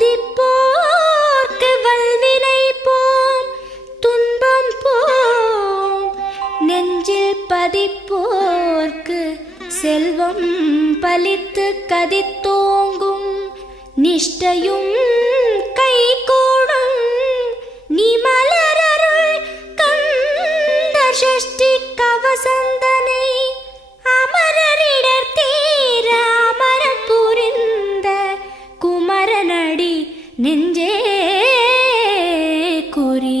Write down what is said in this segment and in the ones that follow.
துதிப்போர்க்கு வல்வினை போம் துன்பம் போம். நெஞ்சில் பதிப்போர்க்கு செல்வம் பலித்து கதித்தோங்கும். நிஷ்டையும் கைகூடும் நீ மலரருள் கந்த சஷ்டி கவசந்தனை. அமரரிடர் தீர அமரம் புரிந்த குமரனடி நெஞ்சே குறி.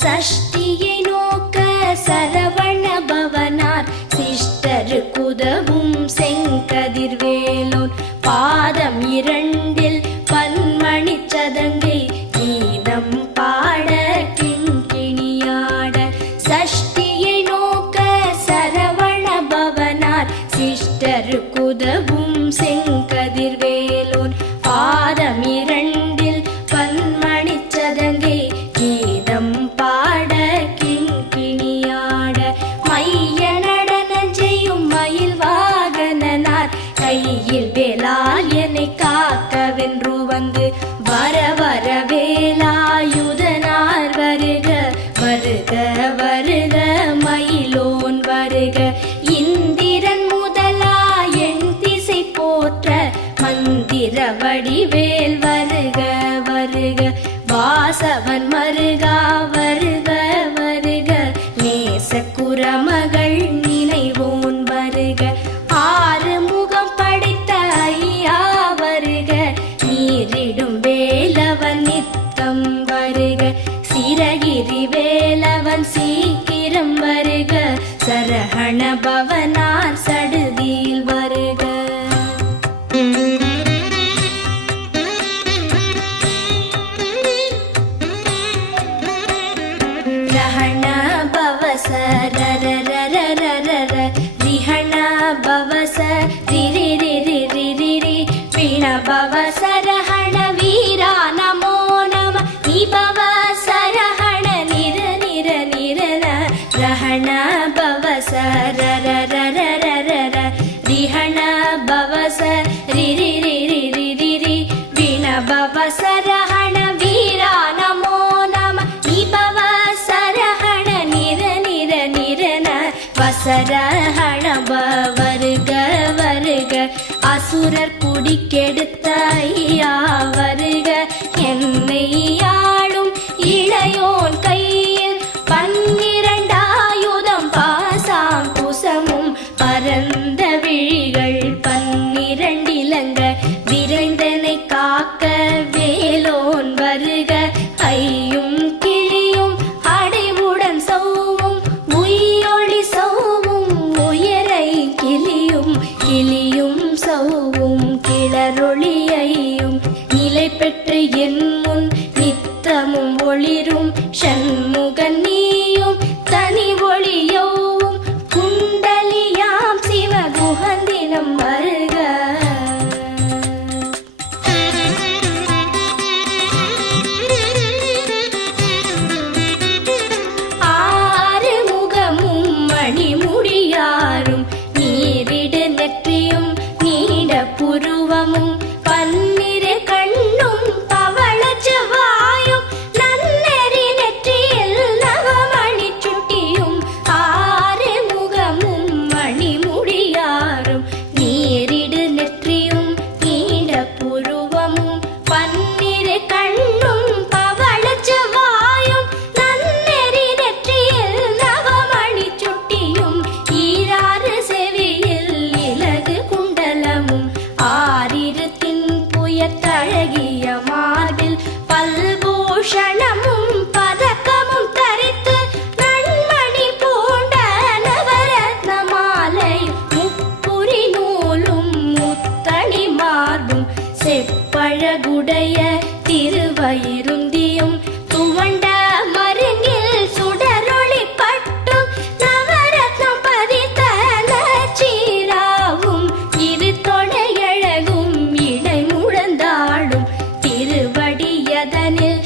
சஷ்டியை நோக்க சரவண பவனார் சிஷ்டருக்குதவும் செங்கதிர்வேலோன். பாதம் இரண்டில் பன்மணி சதங்கை கீதம் பாட கிண்கிணியாட. சஷ்டியை நோக்க சரவண பவனார் சிஷ்டருக்குதவும் செங்கதிர்வேலோன். பாதம் இரண்டில் பன்மணி சதங்கை கீதம் பாட கிண்கிணியாட. மைய நடன செய்யும் மயில் வாகனனார் கையில் வேலால் என்னை காக்கவென்று வந்து. வர வர வேலாயுதனார் வருக வருக வருக மயிலோன் வருக. இந்திரன் முதலா என் திசை போற்ற மந்திர வடிவேல் வருக வருக. வாசவன் மருகா வருக வருக. நேச குரமகள் நினைவோன் வருக. ஆறு முகம் படைத்த ஐயா வருக. நீரிடும் வேலவன் நித்தம் வருக. சிரகிரி வேலவன் சீக்கிரம் வருக. சரஹண பவனார் சடுதியில் வருக. ரஹண பவச ரரரரரரர. ரிஹண பவச ரிரிரிரிரிரிரி. பிண பவச ரஹண வீரா நமோ நம. நிபவ சரஹண நிர நிர நிரன. ரஹண பவச ரரரரரரர. ரிஹண பவச ரிரிரிரிரிரிரி. பிண பவச ரஹண வீரா நமோ நம. நிபவ சரஹண நிர நிர நிரன. வசரஹண வருக வருக. அசுரர் குடிக்கெடுத்த ஐயா வருக. என்னை ஆளும் இளையோன் கையில் பன்னிரண்டாயுதம் பாசாம் குசமும் பரந்த விழிகள் பன்னிரண்டிலங்க. விரைந்தனை காக்க வேலோன் வருக. ஐயும் கிளியும் அடைவுடன் சௌவும் உயிரொளி சௌவும் உயரை கிளியும் கிளியும் சௌவும் கிளரொளியையும் நிலை பெற்று என் முன் நித்தமும் ஒளிரும். ஷண்முகன் நீயும் தனி ஒளியவும் குண்டலியாம் சிவகுகந்தினம் வருக. ஆறு முகமும் மணிமுடியாரும் நீரிடு நெற்றியும் நீட புருவமும் பன்னிரு கண்ணும் பவள செவ்வாயும் நன்னெறி நெற்றியில் நவமணி சுட்டியும். ஆறு முகமும் மணிமுடியாரும் நீரிடு நெற்றியும் நீட புருவமும் பன்னிரு கண்ணும் பவள செவ்வாயும் நன்னெறி நெற்றியில் நவமணி சுட்டியும். ஈராறு செவியில் இலகு குண்டலமும் ஆறிரு தின்புயத்தழகிய மார்பில் பல்பூஷணமும் பதக்கமும் தரித்து நன்மணி பூண்ட நவரத்ன மாலை முப்புரி நூலும் முத்தணி மார்பும் செப்பழகுடைய திருவயிருந்தியும் துவண்ட மருங்கில் சுடரொளி பட்டும் நவரத்னம் பதித்த நச்சீராவும் இரு தொடையழகும் இடை முழந்தாடும் திருவடியதனில்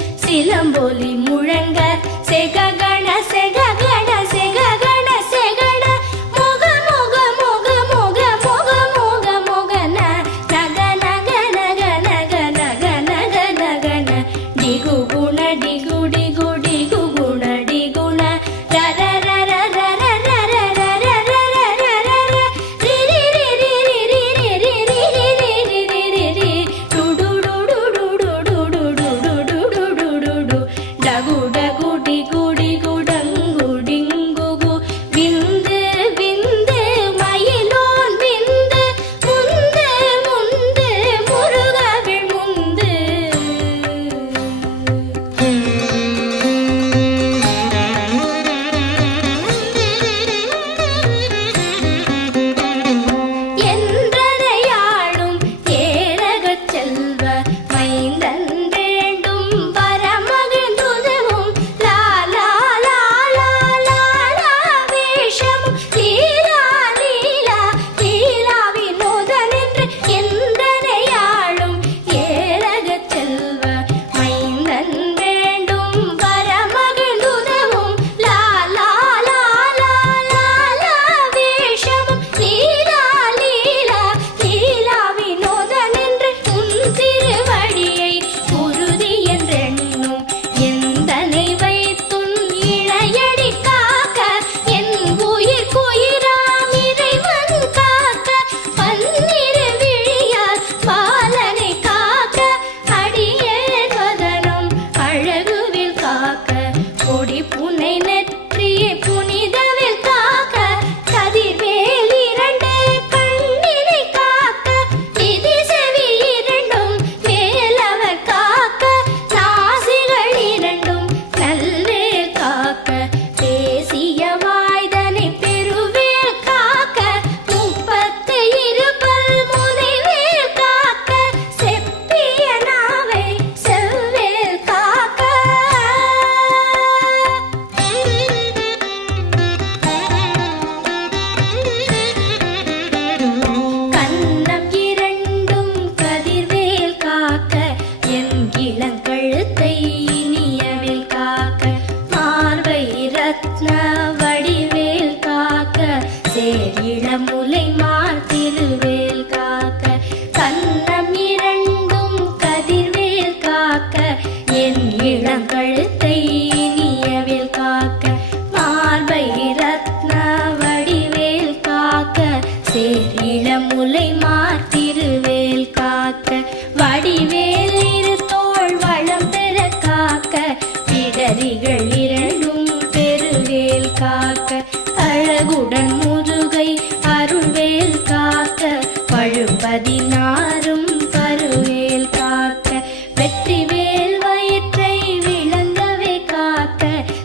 நாரும் பருவேல் காக்க வெற்றிவேல் வயிற்றை விளங்கவே காக்க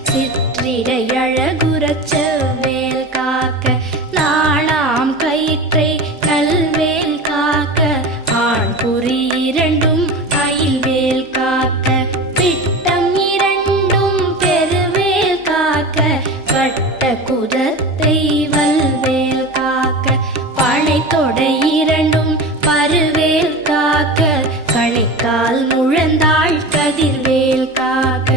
சிற்றிடை அழகுறச் செவ்வேல் காக்க நாணாம் கயிற்றை நல்வேல் காக்க ஆண் குறி இரண்டும் அயில்வேல் காக்க பிட்டம் இரண்டும் பெருவேல் காக்க வட்ட குதத்தை வல்வேல் காக்க பனை தொடை இரண்டும் பருவேல் காக்க கணைக்கால் முழந்தாள் கதிர்வேல் காக்க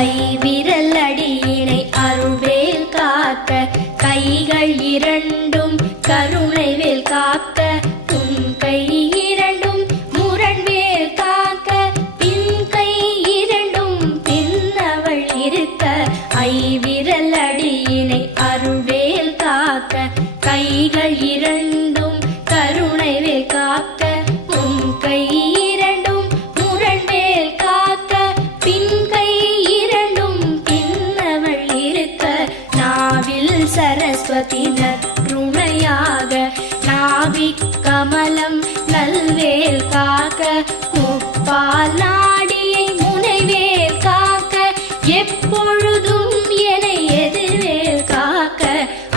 ஐவிரல் அடியினை அருள்வேல் காக்க கைகள் இரண்டும் கருணைவேல் காக்க உன் கை இரண்டும் முரண்வேல் காக்க பின் கை இரண்டும் பின்னவள் இருக்க ஐவிரல் அடியினை அருள்வேல் காக்க கைகள் இரண்டும் கருணைவேல் காக்க உன் கை இரண்டும் முரண்வேல் காக்க பின் கை இரண்டும் பின்னவள் இருக்க நாவில் சரஸ்வதி நற்றுணையாக நாவிக் கமலம் நல்வேல் காக்க முப்பால் நாடியை முனைவேல் காக்க எப்பொழுதும் என எதிர்வேல் காக்க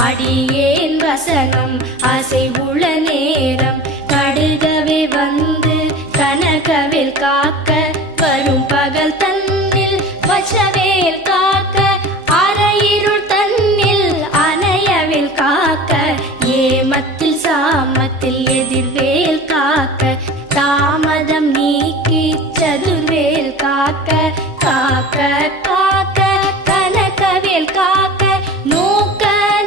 அடியேன் வசனம் அசைவுள நேரம் கடுகவே வந்து கனகவேல் காக்க வரும் பகல் தன்னில் வச்சவேல் காக்க அரையிருள் தன்னில் அணையவேல் காக்க ஏமத்தில் சாமத்தில் எதிர்வேல் காக்க தாமதம் நீக்கி சதுர்வேல் காக்க காக்க காக்க கனகவேல் காக்க நோக்க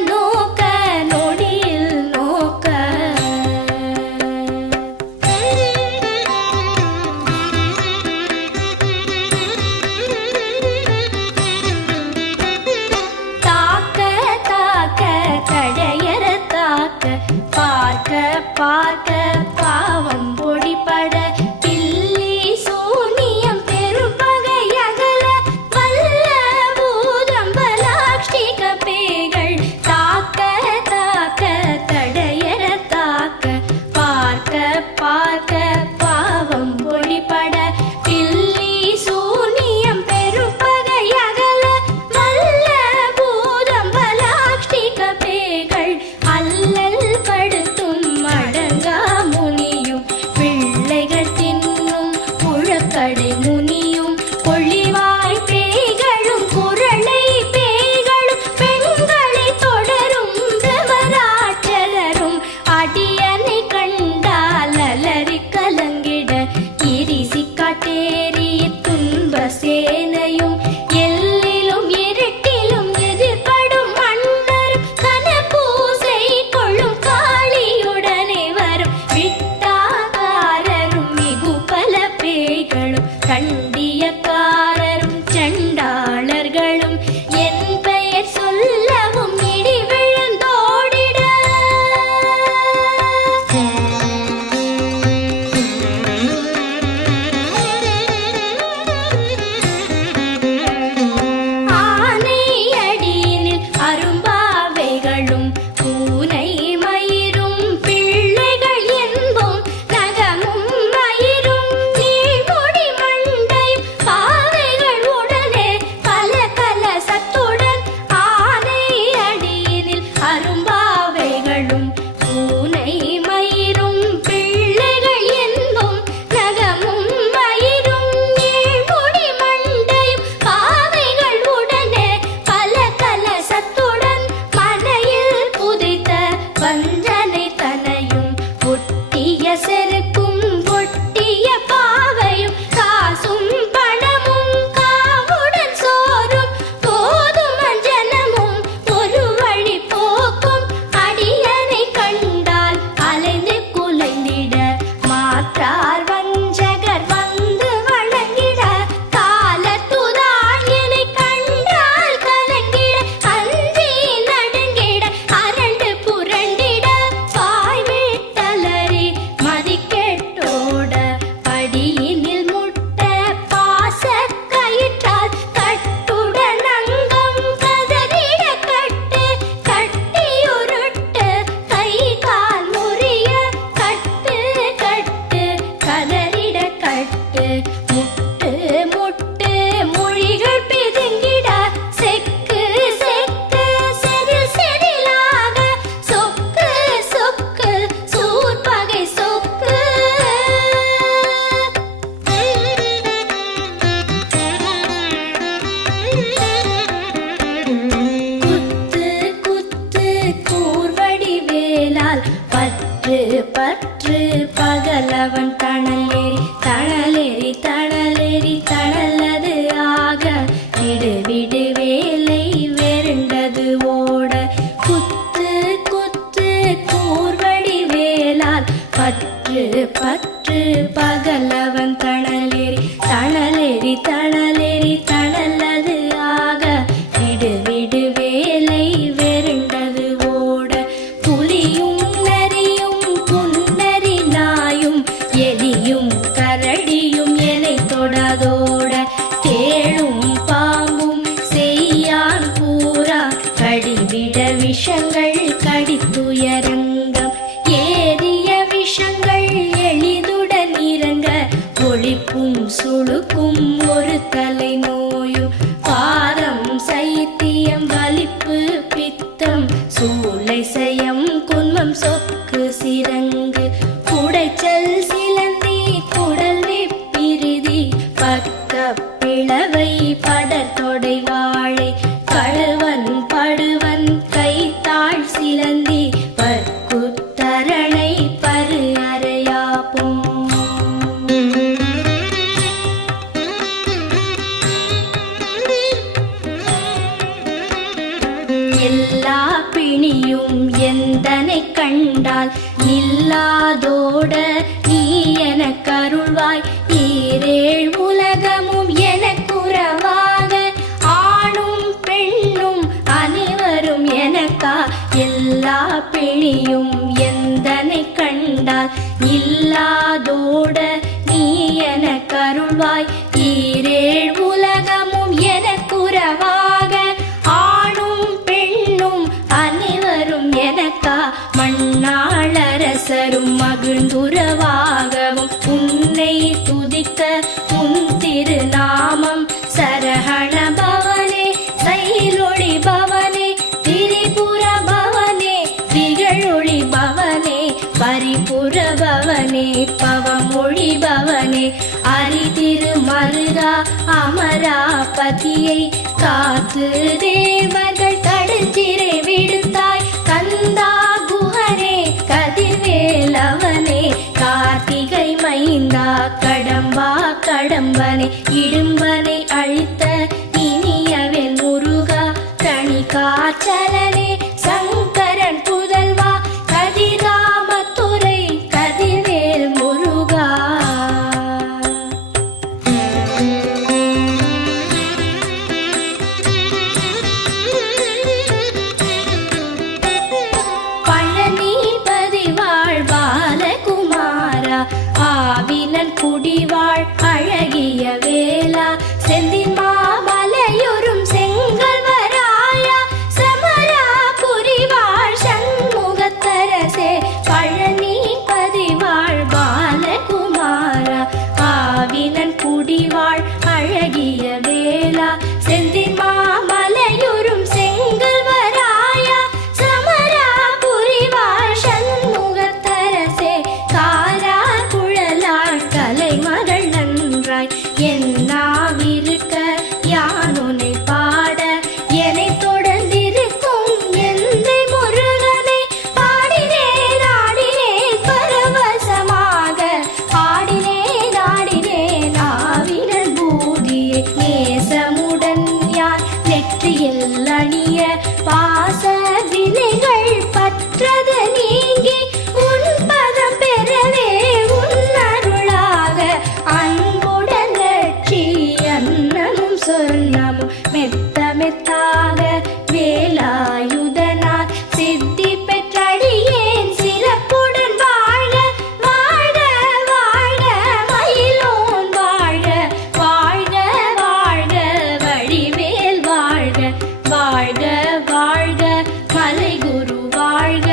நோக்க நொடியில் நோக்க தாக்க தாக்க தடையற தாக்க பார்க்க பார்க்க பாவம் பொடிபட பில்லி சூனியம் பெரும்பகை அகல வல்ல பூதம்பலாக்ஷிக பேய்கள் தாக்க தாக்க தடையற தாக்க பார்க்க பார்க்க பாவம் பொடிபட பில்லி சூனியம் பெரும்பகை அகல வல்ல பூதம்பலாக்ஷிக பேய்கள் அல்லல் படுத்தும் அடங்கா முனியும் பிள்ளைகள் தின்னும் புழக்கடை முனியும் பொழிவாய் பேய்களும் குரளை பேய்களும் பெண்களை தொடரும் பிரமராட்சலரும் அடியனை கண்டால் அலறி கலங்கிட இரிசி காட்டேறி துன்ப சேனையும் எல்லிலும் இருட்டிலும் எதிர்படும் மன்னரும் கனபூசை கொள்ளும் காளியுடனே வரும் விட்டாகாரரும் மிகு பல பேய்களும் கண்டியக்காரரும் சண்டாளர்களும் என் பெயர் சொல்லவும் இடி விழுந்தோடிட விடு விடு வேலை வெருண்டது ஓட குத்து குத்து கூர்வடி வேலால் பற்று பற்று பகலவன் தணலேறி தணலேறி தணலேறி தணலது ஆக விடு விடு வேலை வெருண்டது ஓட புலியும் நரியும் புன்னரி நாயும் எலியும் கரடியும் எனை தொடாதோட தேளும் பாம்பும் செய்யான் பூரா கடிவிட விஷங்கள் கடித்துயரங்கம் ஏறிய விஷங்கள் எளிதுடன் இறங்க ஒளிப்பும் சுளுக்கும் ஒரு தலை நோயும் பாரம் சைத்தியம் வலிப்பு பித்தம் சூளை சயம் குன்மம் சொக்கு சிரங்கு குடைச்சல் சிலந்தி குடல் வெப்பிரிதி பக்க பிளவை படத்தொடை வாழை கழுவன் படுவன் கைத்தாள் சிலந்தி பற்குத்தரணை பரு அறையாப்பும் எல்லா பிணியும் எந்தனை கண்டால் நில்லாதோட நீ எனக் கருள்வாய் ஈரேழ் உலகமும் எனக்குறவாக ஆணும் பெண்ணும் அனைவரும் எனக்கா எல்லா பிணியும் எந்தனை கண்டால் இல்லாதோட நீ எனக் கருள்வாய் ஈரேழ் உலகமும் எனக்குறவாக ஆணும் பெண்ணும் அனைவரும் எனக்கா மண்ணாளரசரும் மகிழ்ந்துறவாகவும் உன்னை துதிக்க உன் திருநாமம் சரஹண பவனே சைலொளி பவனே திரிபுர பவனே திகழொளி பவனே பரிபுர பவனே பவமொழி பவனே அரிதிரு மருகா அமராபதியை காத்து தேவர்கள் கடுஞ்சிறை விடுத்தாய் கந்தா குஹனே கதிர்வேலவனே கார்த்திகை மைந்தா கடம்பா கடம்பனே இடும்பனை அழித்த இனியவென் முருகா தனி காச்சலனே சங்கரன் புதல்வா கதிராமத்துறை கதிர்வேல் முருகா பழனிபதி வாழ்பாலகுமாரா ஆவினன் குடிவாழ் அழகிய வேலா செந்தின் மாமலையொரும் செங்கல்வராயா சமரா புரிவாழ் சண்முகத்தரசே பழனிபதி வாழ்பாலகுமாரா ஆவினன் குடிவாழ் அழகிய வேலா செந்தின் மாமலையொரும் செங்கல்வராயா சமரா புரிவாழ் சண்முகத்தரசே காரா குழலாள் கலைமகள் நன்றாய் என்னாவிருக்க யானுனை பாட என்னை தொடர்ந்திருக்கும் எந்தை முருகனை பாடினேன் ஆடினேன் பரவசமாக ஆடினேன் ஆடினேன் ஆவினன் பூதியை நேசமுடன் யார் நெற்றியில் அணிய பாச வினைகள் பற்றது நீங்கி உன் பதம் பெறவே உன் அருளாக அன்புடன் லட்சி அன்னமும் சொன்னமும் மெத்த மெத்தாக வேலாயுதனார் சித்தி பெற்றடியேன் சிறப்புடன் வாழ வாழ வாழ மயிலோன் வாழ வாழ்க வாழ்க வடிவேல் வாழ்க வாழ்க வாழ்க மலைகுரு வாழ்க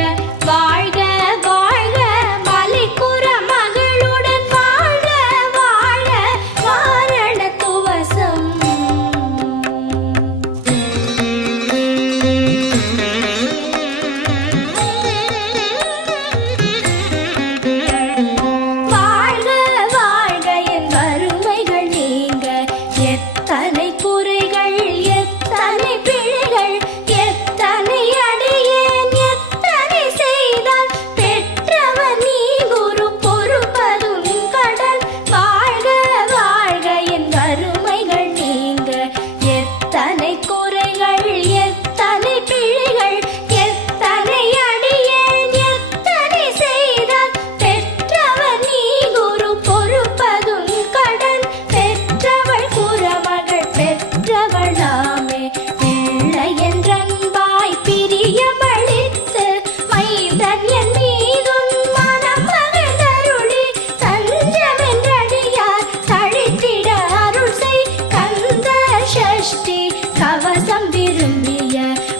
வாழ்க வாழ்க மலைக்குற மகளுடன் வாழ்க வாழ வாரண துவசம் எத்தனை குறைகள் எத்தனை பிழைகள் எத்தனை அடியேன் எத்தனை செய்தால் பெற்றவர் நீ குரு பொறுப்பதும் கடன் பெற்றவள் குறமகள் பெற்றவளாமே பிள்ளை என்றன்பாய் பிரியமளித்து மைந்தன் என் மீதும் மனம் மகிழ்ந்தருளி தஞ்சமென்றடியார் தழித்திட அருள் செய் கந்த சஷ்டி கவசம் விரும்பிய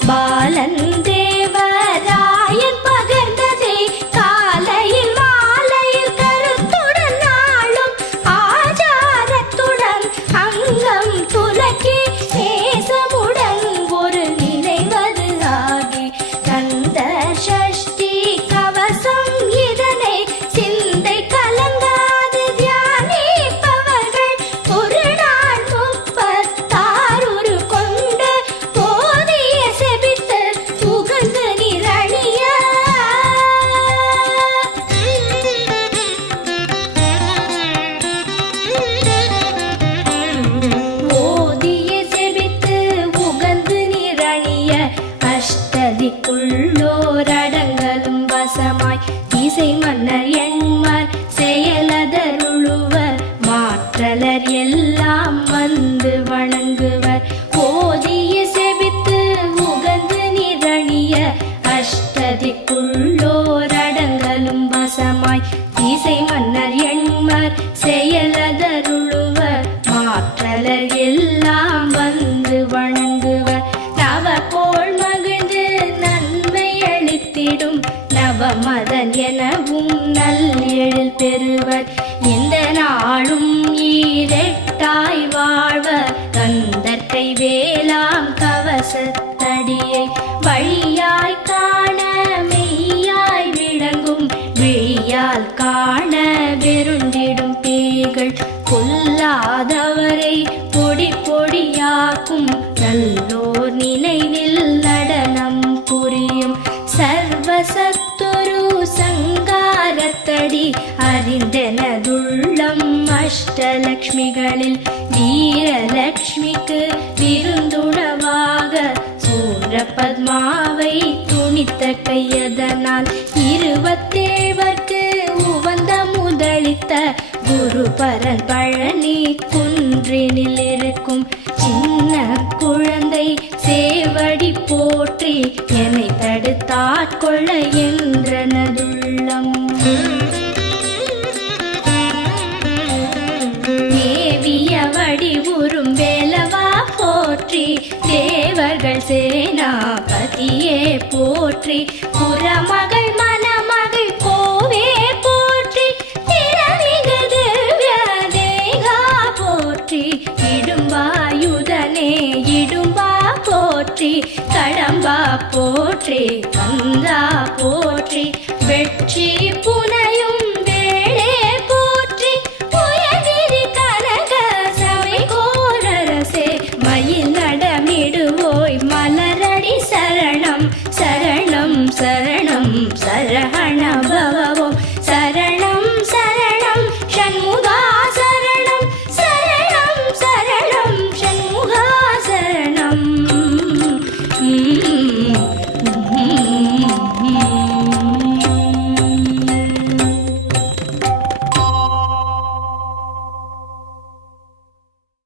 பாலன் தேவராயன் பகர்ந்ததே காலையில் மாலையில் கருத்துடன் நாளும் ஆச்சாரத்துடன் அங்கம் துலக்கி நேசமுடன் ஒரு நினைவது ஆகி கந்த சஷ்டி கவசம் இதனை சிந்தை கலங்காது தியானிப்பவர்கள் ஒரு நாள் 36 கொண்டு போதிய செபித்து புகழ்ந்து நிரணிய ஓதிய செபித்து உகந்து நிரணிய அஷ்டதிக்குள்ளோரடங்கலும் வசமாய் இசை மன்னர் எண்மர் செயலதருளுவர் மாற்றலர் எல்லாம் வந்து வணங்குவர் ஓதிய செபித்து உகந்து நிரணிய அஷ்டதிக்குள்ளோரடங்கலும் வசமாய் இசை மன்னர் எண்மர் செயலதருளுவர் மாற்றலர் எல்லாம் வந்து வணங்குவர் நவகோள் மகிழ்ந்து நன்மை அளித்திடும் நவமதன் எனவும் நல்லெழில் பெறுவர் இந்த நாளும் ஈரெட்டாய் வாழ்வர் கந்தற்கை வேளாம் கவசத்தடியை வழியாய் காண மெய்யாய் விளங்கும் விழியால் காண வெருண்டிடும் பேய்கள் கொல்லாதவரை பொடி பொடியாக்கும் நல்லோர் நினைவில் நடனம் புரியும் சர்வசத்துரு சங்காரத்தடி அறிந்தனதுள்ளம் அஷ்டலக்ஷ்மிகளில் வீரலக்ஷ்மிக்கு விருந்துணவாக சூரபத்மாவை துணித்த கையதனால் 27 உவந்த முதலித்த குருபரன் பழனி குன்றினில் இருக்கும் சின்ன குழந்தை சேவடி போற்றி என்னை தடுத்தாட்கொள்ள என்றனதுள்ளம் மேவிய வடிவுறும் வேலவா போற்றி தேவர்கள் சேனாபதியே போற்றி புறமகள் மணமகள் கோவே போற்றி திறமிகு திவ்ய தேகா போற்றி இடும்பாயுதனே இடும்பா போற்றி கடம்பா போற்றி கந்தா போற்றி